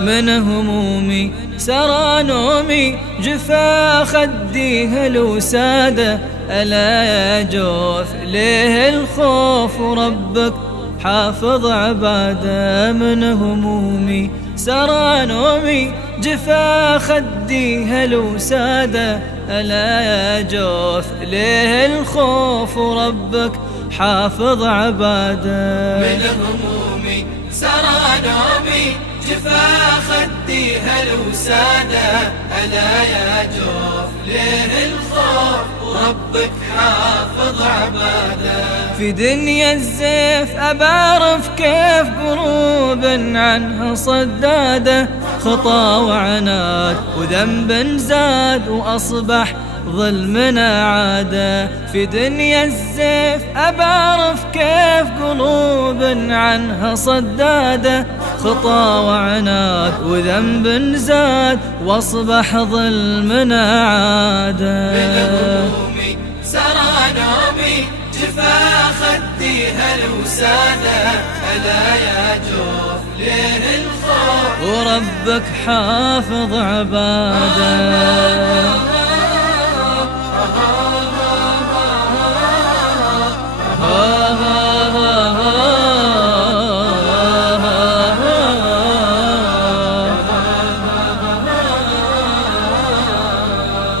من همومي سرى نومي، جفا خدي هل وسادة، ألا يا جوف ليه الخوف وربك حافظ عباده. من همومي سرى نومي، جفا خدي هل وسادة، ألا يا جوف ليه الخوف وربك حافظ عباده. من همومي سرى نومي، جفا خدي هل وسادة، ألا يا جوف ليه الخوف وربك حافظ عباده. في دنيا الزيف أبعرف كيف قلوب عنها صدادة، خطا وعناد وذنب زاد وأصبح ظلمنا عادة. في دنيا الزيف أبعرف كيف قلوب عنها صدادة، خطا وعناد وذنب زاد وأصبح ظلمنا عادة. من همومي سرى نومي، جفا خدي هل وسادة، ألا يا جوف ليه الخوف وربك حافظ عباده.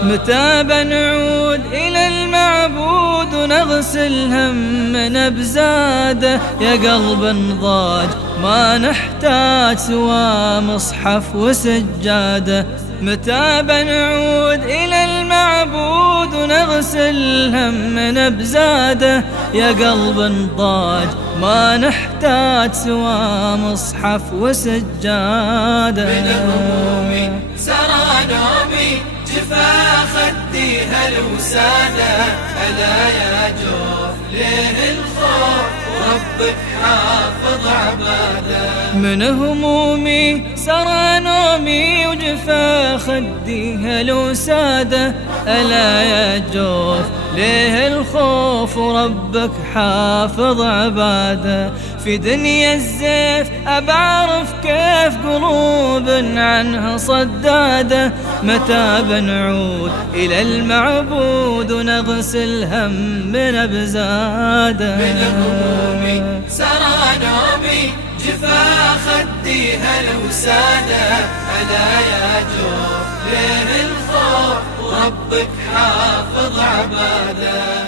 متى بنعود إلى المعبود ونغسل همنا بزاده، يا قلب انضاج ما نحتاج سوى مصحف وسجاده. متى بنعود إلى المعبود ونغسل همنا بزاده، يا قلب انضاج ما نحتاج سوى مصحف وسجاده. من همومي سرى نومي، جفا خدي هل وسادة، ألا يا جوف ليه الخوف وربك حافظ عباده. من همومي سرى نومي، وجفا خدي هل وسادة، ألا يا جوف ليه الخوف وربك حافظ عباده. في دنيا الزيف أبعرف كيف قلوب عنها صدادة، متى بنعود إلى المعبود ونغسل همنا بزاده. من همومي سرى نومي، جفا خدي هل وسادة، ألا يا جوف ليه الخوف وربك حافظ عباده.